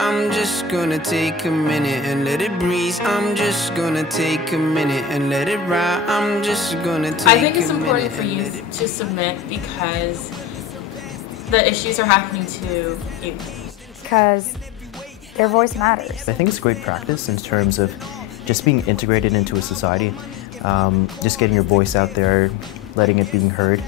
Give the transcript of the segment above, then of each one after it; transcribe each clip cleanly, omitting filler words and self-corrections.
I'm just gonna take a minute and let it breathe. I'm just gonna take a minute and let it ride. I'm just gonna take a minute. I think it's important for youth to submit because the issues are happening to youth. Because their voice matters. I think it's great practice in terms of just being integrated into a society, just getting your voice out there, letting it being heard.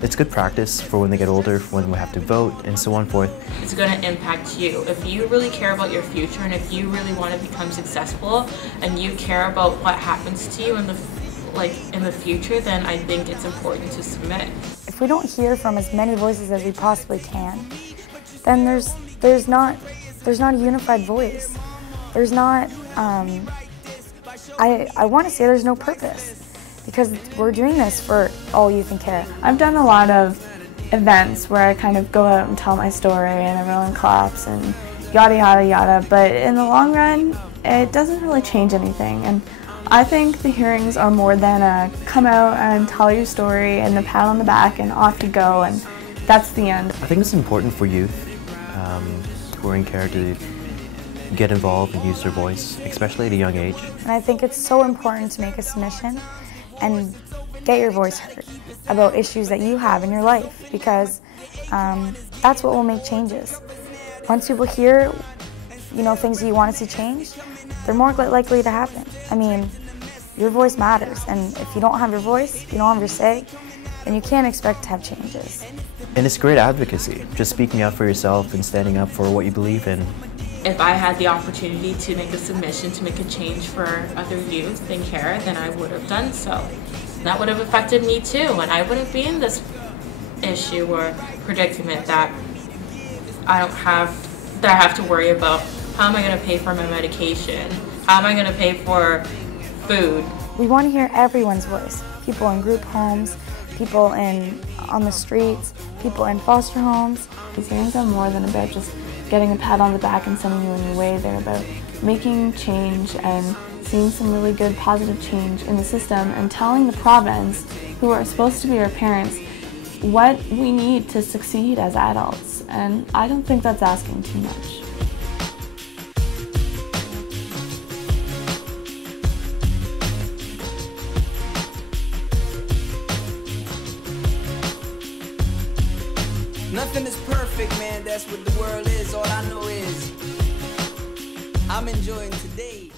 It's good practice for when they get older, for when we have to vote, and so on and forth. It's going to impact you. If you really care about your future and if you really want to become successful and you care about what happens to you in the future, then I think it's important to submit. If we don't hear from as many voices as we possibly can, then there's not a unified voice. There's not, I want to say there's no purpose. Because we're doing this for all youth in care. I've done a lot of events where I kind of go out and tell my story and everyone claps and yada yada yada, but in the long run it doesn't really change anything. And I think the hearings are more than a come out and tell your story and a pat on the back and off you go, and that's the end. I think it's important for youth who are in care to get involved and use their voice, especially at a young age. And I think it's so important to make a submission and get your voice heard about issues that you have in your life, because that's what will make changes. Once people hear, things that you want to see change, they're more likely to happen. I mean, your voice matters, and if you don't have your voice, you don't have your say, then you can't expect to have changes. And it's great advocacy, just speaking up for yourself and standing up for what you believe in. If I had the opportunity to make a submission to make a change for other youth in care, then I would have done so. That would have affected me too, and I wouldn't be in this issue or predicament that I have to worry about. How am I going to pay for my medication? How am I going to pay for food? We want to hear everyone's voice. People in group homes, people on the streets, people in foster homes. These hearings are more than about just getting a pat on the back and sending you on your way. They're about making change and seeing some really good positive change in the system and telling the province, who are supposed to be our parents, what we need to succeed as adults. And I don't think that's asking too much. Nothing is perfect, man, that's what the world is. All I know is I'm enjoying today.